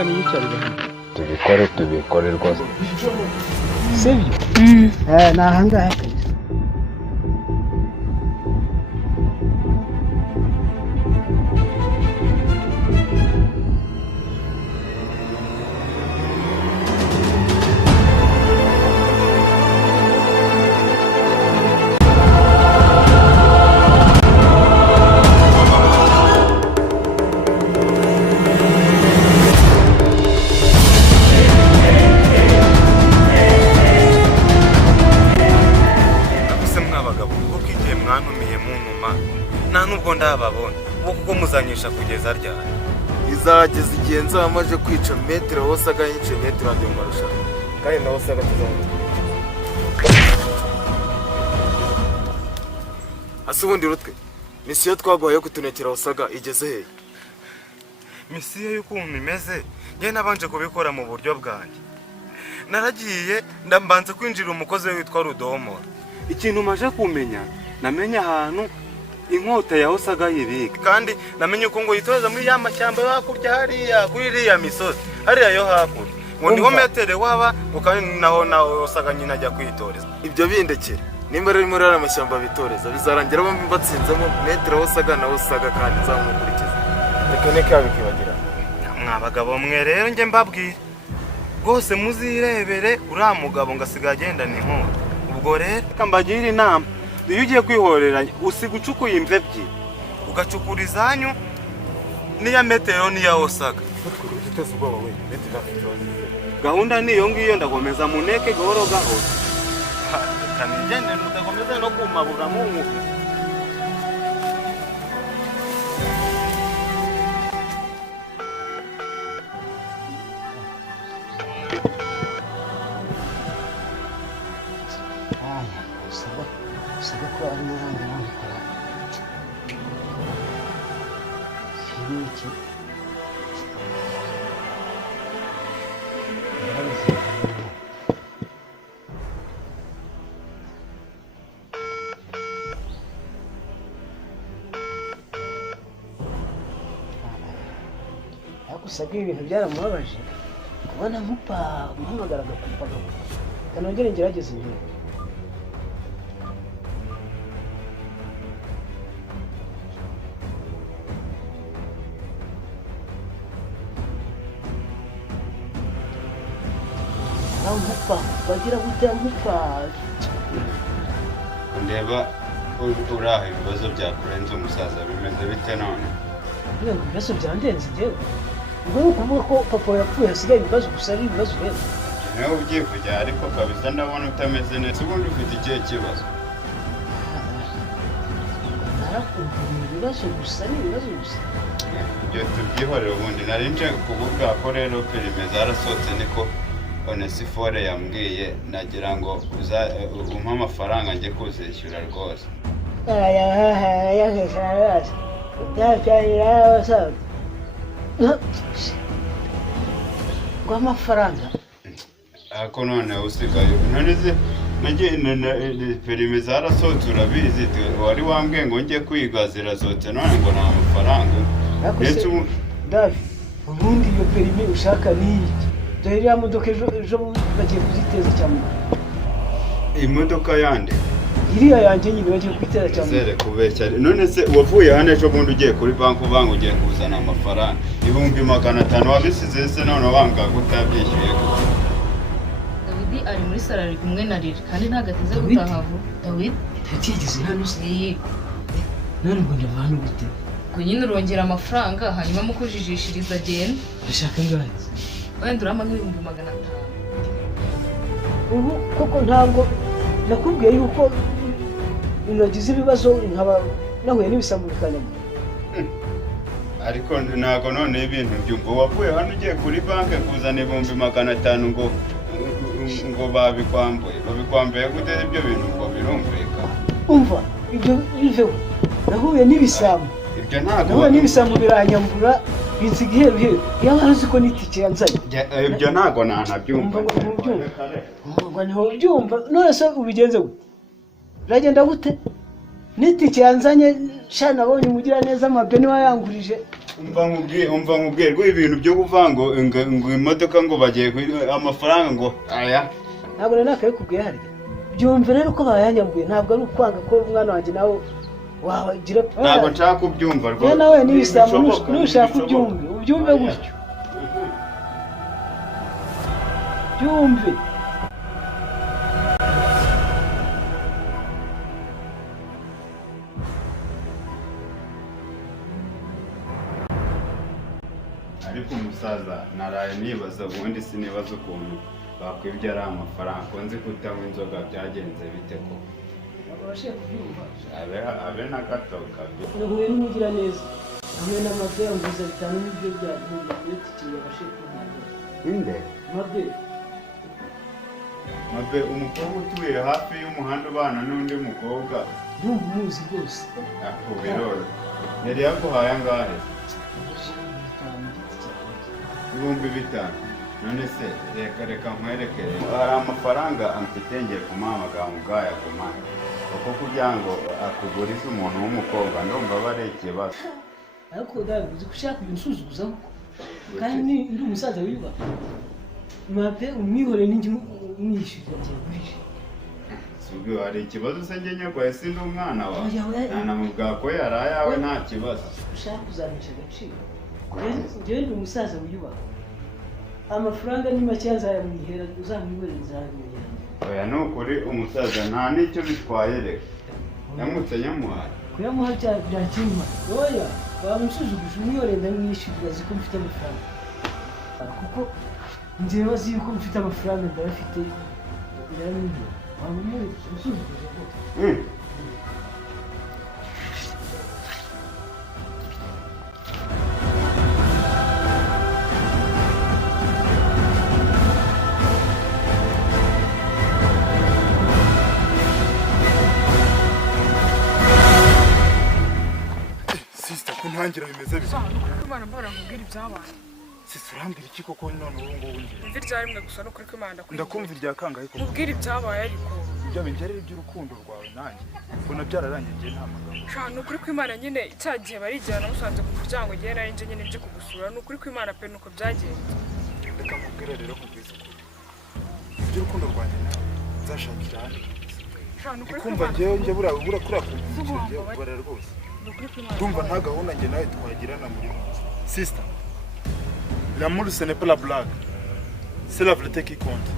reka niyicarire hano. Tubikore rwose. Sibyo? Nahangaha. Kugeza ryari izageza igihe nzamaje kwica Metre Osaga yice Metre andi mu marushanwa kandi na Osaga tuzamuka hasi ubundi rutwe misiyo twaguhaye yo kutunekera Osaga igeze he? Misiyo y'ukuntu imeze nge nabanje kubikora mu buryo bwanjye naragiye ndambanze kwinjira umukozi witwa Rudomora ikintu maje kumenya namenya ahantu inkota ya Osaga yibika kandi namenye uko ngo yitoza muri ya mashyamba hakurya hariya kuri iriya misozi hariya yo hakurya ngo niho Metre waba ukandi naho na Osaga nyina ajya kwitoreza ibyo bindekere nimba rero muri ara mashyamba bitoreza bizarangira batsinzemo Metre Osaga na Osaga kandi nzamukurikiza tekinike yabikibagira mwabagabo mwe rero nge mbabwira rwose muzirebere uriya mugabo ngasiga agenda ni nkora ubwo rero kambagira inama iyo ugiye kwihoreranya usiga ucukuye imvebyi ugacukura izanyu niya Metre niya Osaga tuteze ubwoba we gahunda niyo ngiyo ndagomeza muneke gahoro gahoro kanigende ndagomeza no kumabura mu nkufu Osaga ibintu byaramubabaje kubona muhamagara agakupa kanongere ngerageze ibintu bagira gutya ndeba uraho ibibazo byakurenze umusaza bimeze bite none? Ibibazo byandenze njyewe ubwo ukuvuga ko papa yapfuye hasigaye ibibazo gusa ari ibibazo rero nawe ubyivugira ariko kabisa ndabona utameze neza ubundi ufite ikihe kibazo? narakumva ibibazo gusa ni ibibazo gusa ibyo tubyihorera ubundi nari nje kuvuga ko rero filime zarasohotse niko Onesifore yambwiye nagira ngo umpa amafaranga njye kuzishyura rwose ngo amafaranga ako none usigaye none ze nagiye filime zarasohotse urabizi wari wambwiye ngo njye kwiga zirasohotse none ngo nta mafaranga ndetse Davi ubundi iyo filime ushaka ni iki? Dore ya modoka ejo bagiye kuziteza cyane imodoka yande iriya yanjye nyine bagiye kwitera cyane zere kubeshya none se wavuye hano ejo bundi ugiye kuri banki ubanga ugiye kuzana amafaranga 500 wabisize se none wanga gutabyishyuye David ari muri salari kumwe na Riri kandi ntagateze gutaha vuba David yatigeze hano se none ngo ndavana gute ko nyine urongera amafaranga hanyuma mukujijishiriza agenda bashaka ngahe wenda urama nk'ibihumbi 500 ubu koko ntabwo nakubwiye yuko nagize ibibazo nkaba nahuye n'ibisambo bikanyama ariko ntago none ibintu byumva wavuye hano ugiye kuri banki kuzana 500 ngo babikwambuye gute ibyo bintu ngo birumvika umva ibyo biveho nahuye n'ibisambo ibyo ntago nahuye n'ibisambo biranyambura binsiga iheruheru yaba azi ko n'itike yanzanye ibyo ntago nanabyumva ngo niho byumva none se ubigenze gute uragenda gute n'itike yanzanye sha nabonye umugira neza amabeni wayangurije umva nkubwire ngo ibintu byo kuvanga ngo imodoka ngo bagiye amafaranga ngo aya ntabwo rero nakabikubwiye harya byumve rero ko bayanyambuye ntabwo ari ukwanga ko umwana wanjye nawe wagira ntabwo nshaka kubyumva rwose nawe nibisaba nushaka ubyumve ubyumve gutyo byumve ariko umusaza naraye nibaza ubundi sinibaza ukuntu bakwibyara amafaranga ko nzi kutanywa inzoga byagenze bite ko abashe kubyumva abe na gato kabyo nahuye n'umugira neza hamwe n'amabye yanguza bitanu n'ibyo byagiye kuri tikiye abashe kumwanya inde mabe umukobwa utuye hafi y'umuhanda ubana n'undi mukobwa ndumva umuzi rwose ako biroro yari yaguhaye angahe 5,000 none se reka nkwerekere hari amafaranga amfite ngiye kumuhamagara mugaya kumana kuko kugira ngo akugurize umuntu w'umukobwa ndumva aba ari ikibazo ariko uzi ko ushaka ibinsuzuguza kandi ndi umusaza wiyubaha mape umwihore n'ingi umwishyuza byagurije subwo hari ikibazo se njye nyakwaye sindi umwana wawe nanamubwira ko yari ayawe nta kibazo ushaka kuzanisha agaciro njyewe ndi umusaza wiyubaha amafaranga ni make yazayamwihera uzamwihorera nzabimenya oya ni ukuri umusaza nta n'icyo bitwaye reka yamutse nyamuhaye kuyamuha byakimpa oya bamusuzuguje umwihorera ndamwishyurira azi ko mfite amafaranga kuko njyewe azi yuko mfite amafaranga ndayafite ndayamwihera wamumurika umusuzuguje rwose ntangira bimeze bise Imana mbara nkubwira ibyabaye sisi urambira iki koko none ubu ngubu nje imvi ryarimwe gusa no kuri ko Imana ndakumva irya kangahe koko nkubwira ibyabaye ariko ibyo bingerere iby'urukundo rwawe nanjye mbona byararangiye ngiye nta magambo shana ukuri ko Imana nyine icyagihe barigirana musanze ku muryango ngiye nari nje nyine nje kugusura ni ukuri ko Imana pe nuko byagenze reka nkubwire rero kubwiza ukuri iby'urukundo rwanjye nawe nzashakira ahandi shana ukuri kumva njye bura kura kumva rwose ndumva nta gahunda njye nawe twagirana muri sister l'amour ce n'est pas la blague c'est la vérité qui compte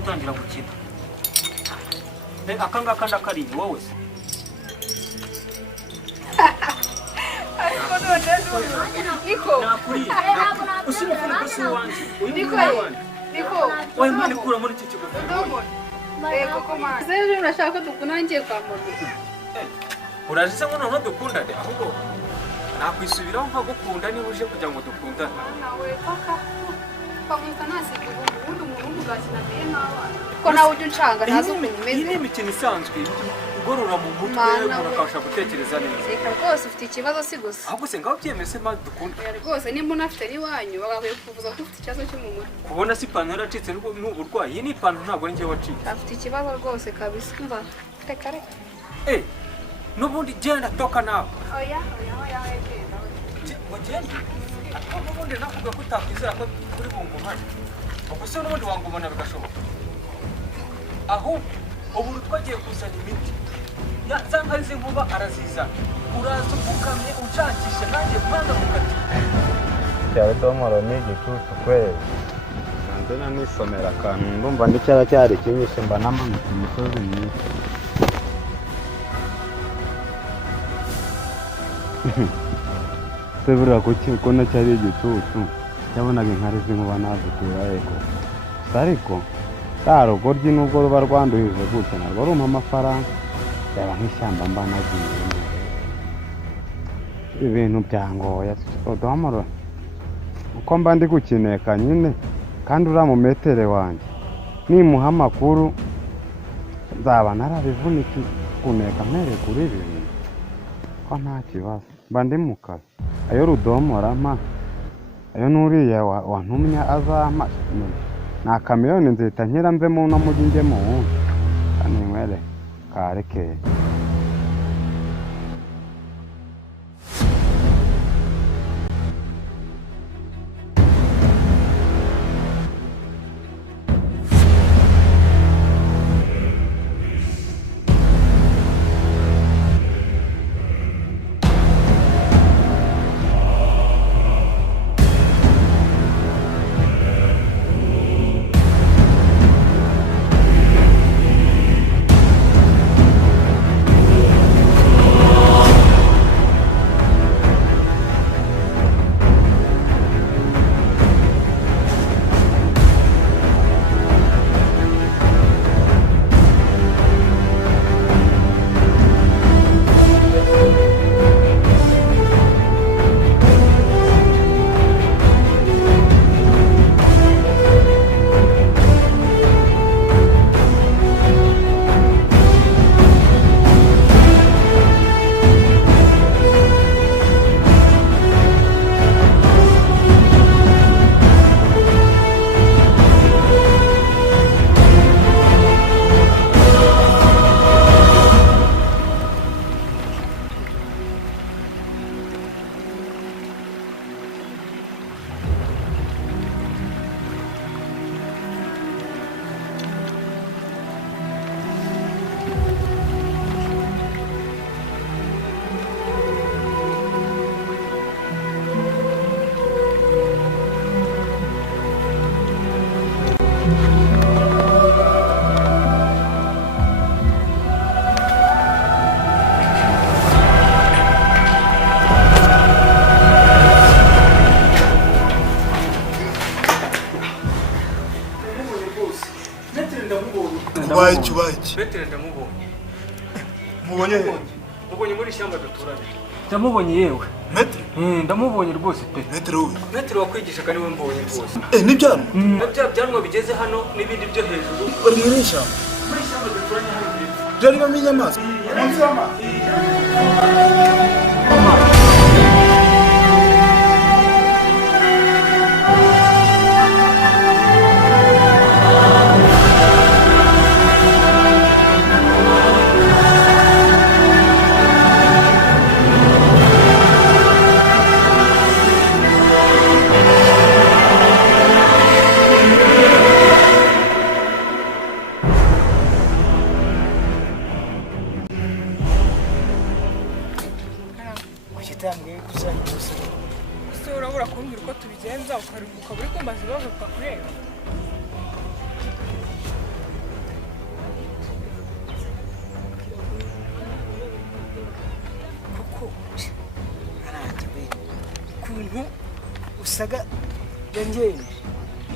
utangira gukina akangaka ndakari wowe se ariko none niko usimufuna kasi wanjye niko wowe mwana kura muri iki kigo ego koma zeje urashaka ko dukuna ngiye kwa muganga uraje se ngo none dukundane ahubwo nakwisubiraho nkagukunda niba uje kugira ngo dukundane. nawe paka pamwita nasiga ubundi umuntu uzakina mbere n'abana ko nawe ujya uncanga ntazi ukuntu umeze. Iyi ni imikino isanzwe igorora mu mutwe umuntu akabasha gutekereza neza. Reka rwose ufite ikibazo si gusa. ahubwo se ngaho byemeze maze dukunda. Rwose nimba unafite n'iwanyu bagakwiye kuvuza ko ufite ikibazo cyo mu mutwe. Kubona si ipantaro yaracitse n'uburwayi. Iyi ni ipantaro ntabwo ari njyewe wacitse. Afite ikibazo rwose kabisa mva reka reka. N'ubundi genda toka nawe. Oya genda. Ugende ariko n'ubundi navuga ko utakwizera ko turi bungumane. Ubwo se n'ubundi wangumana bigashoboka. Ahubwo ubu twagiye kuzana imiti za nkari z'inkuba arazizana. Uraza upfukamye unshakisha nanjye mpanga mukati. cyari domoro ni igicucu kweli. Ndana nisomera akantu ndumva ndicyara cyari kinyishe mba namanutse umusozi myinshi. Se buriya kuki ko nacyari igicucu yabonaga inkari z'inkuba nazikura ego ariko rugoryi nubwo ruba rwanduhije gutya narwo rumpa amafaranga yaba nk'ishyamba mba nagiye ibintu byangoye domoro uko mba ndi gukineka nyine kandi uriya mu metere wanjye nimuha amakuru nzaba narabivunikiye kuneka mpere kuri ibi bintu ko nta kibazo mba ndi mu kazi ayo rudomora mpa ayo n'uriya wantumye azampa ni akamiliyoni nzita nkira mve mu no mujyi njye mu wundi kandi nywere karekeye. Metre ndamubonye. Mubonye he? Mubonye muri ishyamba duturanye. Ndamubonye yewe. Metre? Ndamubonye rwose pe. Metre we? Metre wakwigishaga niwe mbonye rwose. Nibyano? Nabya byanwa bigeze hano n'ibindi byo hejuru. Uri muri ishyamba? Muri ishyamba duturanye hano imbere. Byari bamenye amazi. Munsi y'amazi. urabura kumbwira uko tubigenza ukaribuka buri kumbaza ibibazo twakureba. kuko arangiwe ukuntu Osaga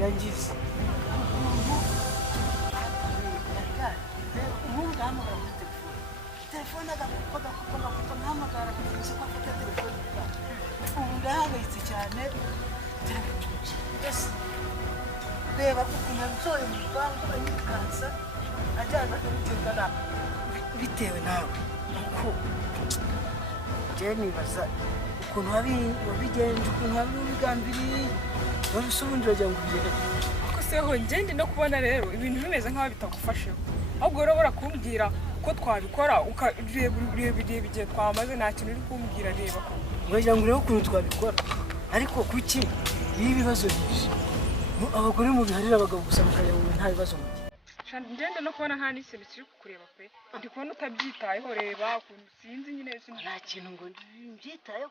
yangize telefone agakupa ntahamagara kugira ko afite telefone. cyane reba ukuntu yabisohoye mu gipangu anyikansa ajyana biterwa nawe bitewe nawe kuko njyewe nibaza ukuntu wabigenje ukuntu wabigambiriye wabise ubundi uragira ngo ubigere ariko seho ngende no kubona rero ibintu bimeze nk'aho bitagufasheho ahubwo rero kumbwira ko twabikora ureba igihe twamaze nta kintu uri kumbwira reba ko uragira ngo urebe ukuntu twabikora ariko kuki iyo ibibazo byinshi abagore mu biharira abagabo gusa mukareba ngo nta bibazo mu gihe ngende no kubona nta n'ikintu kiri kukureba pe ndi kubona utabyitayeho reba ukuntu sinzi nyine nta kintu ngo mbyitayeho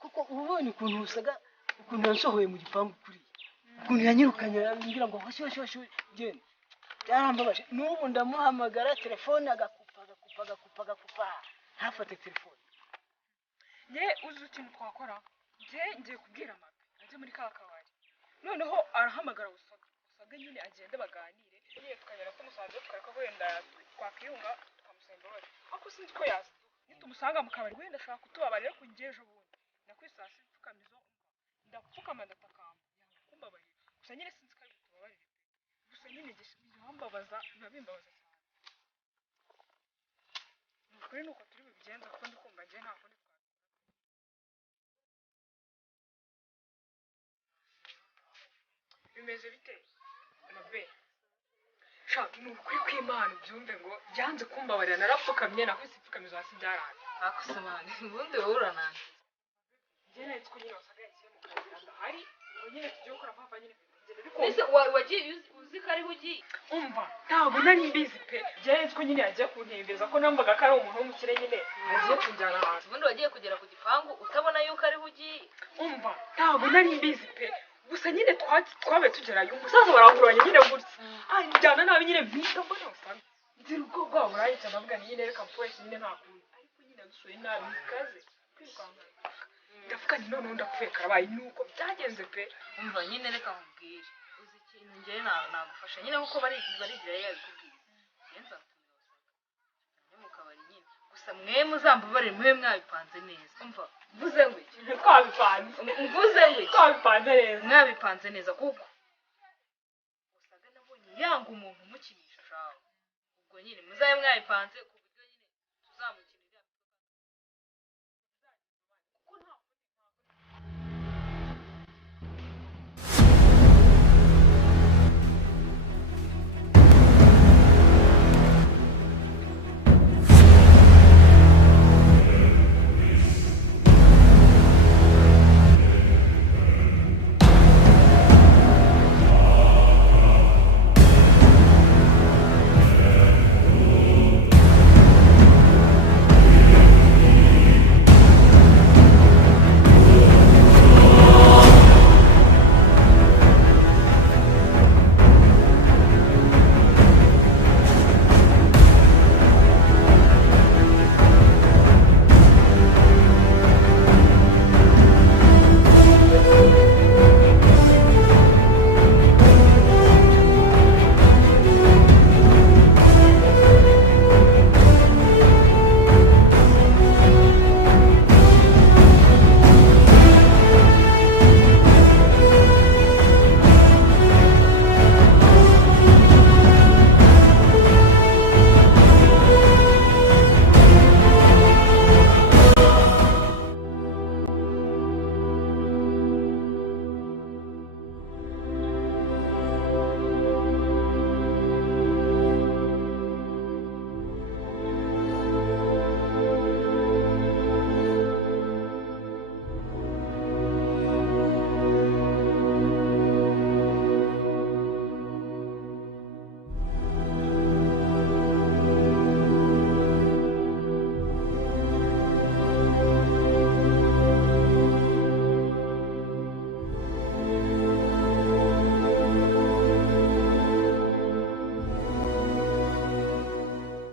kuko uba ubonye ukuntu Osaga ukuntu yansohoye mu gipangu kuriya ukuntu yanyirukanye ambwira ngo hoshi genda byarambabaje n'ubu ndamuhamagara telefone agakupa ntafate telefone ye uzi ikintu twakora ngiye kubwira amabi ajye muri ka kabari noneho arahamagara Osaga nyine agende baganire nyine tukagera tumusanze tukareka ko wenda twakwiyunga tukamusaba imbabazi ariko sinzi ko yaziduha nitumusanga mu kabari wenda ashaka kutubabarira ko ngiye ejo bundi nakwisasi mfukamizo ndapfukama ndatakamba yanga kumbabarira gusa nyine sinzi ko ari kutubabarira gusa nyine bimbabaza biba bimbabaza cyane nukuri nuko turi bubigenza kuko ndi kumva ngiye nta kundi bimeze bite mabe shaka ni ukuri kw'Imana byumve ngo byanze kumbabarira narapfukamye nakwise ipfukamizo hasi byaranze akusobane ubundi wowe urananze njye nahise ko nyine Osaga yagiye mu kazi ndahari ngo nyine tugiye gukora papa nyine mbese wagiye uzi ko ariho ugiye umva ntabwo nari mbizi pe njye nahise ko nyine yagiye kuntembeza ko nambaga ko ari umuntu w'umukire nyine agiye kunjyana ahantu ubundi wagiye kugera ku gipangu utabona yuko ariho ugiye umva ntabwo nari mbizi pe gusa nyine twabe tugerayo umusaza baranguranye nyine gutya njyana nabi nyine mpita mbona Osaga nzira ubwo bwabo burayica ndavuga nyine reka mpuwese nyine nta kundi ariko nyine dusuye nabi bikaze kwirukanka ndavuga nti noneho ndapfuye karabaye nuko byagenze pe umva nyine reka nkubwire uzi ikintu njyewe nagufasha nyine kuko barigira yabikubwiye yenza Osaga mu kabari nyine gusa mwe muzambabarire mwe mwabipanze neza umva mvuze ngo ikintu twabipanze mvuze ngo twabipanze neza mwabipanze neza kuko Osaga nabonye yanga umuntu umukinisha shawe ubwo nyine muzabe mwabipanze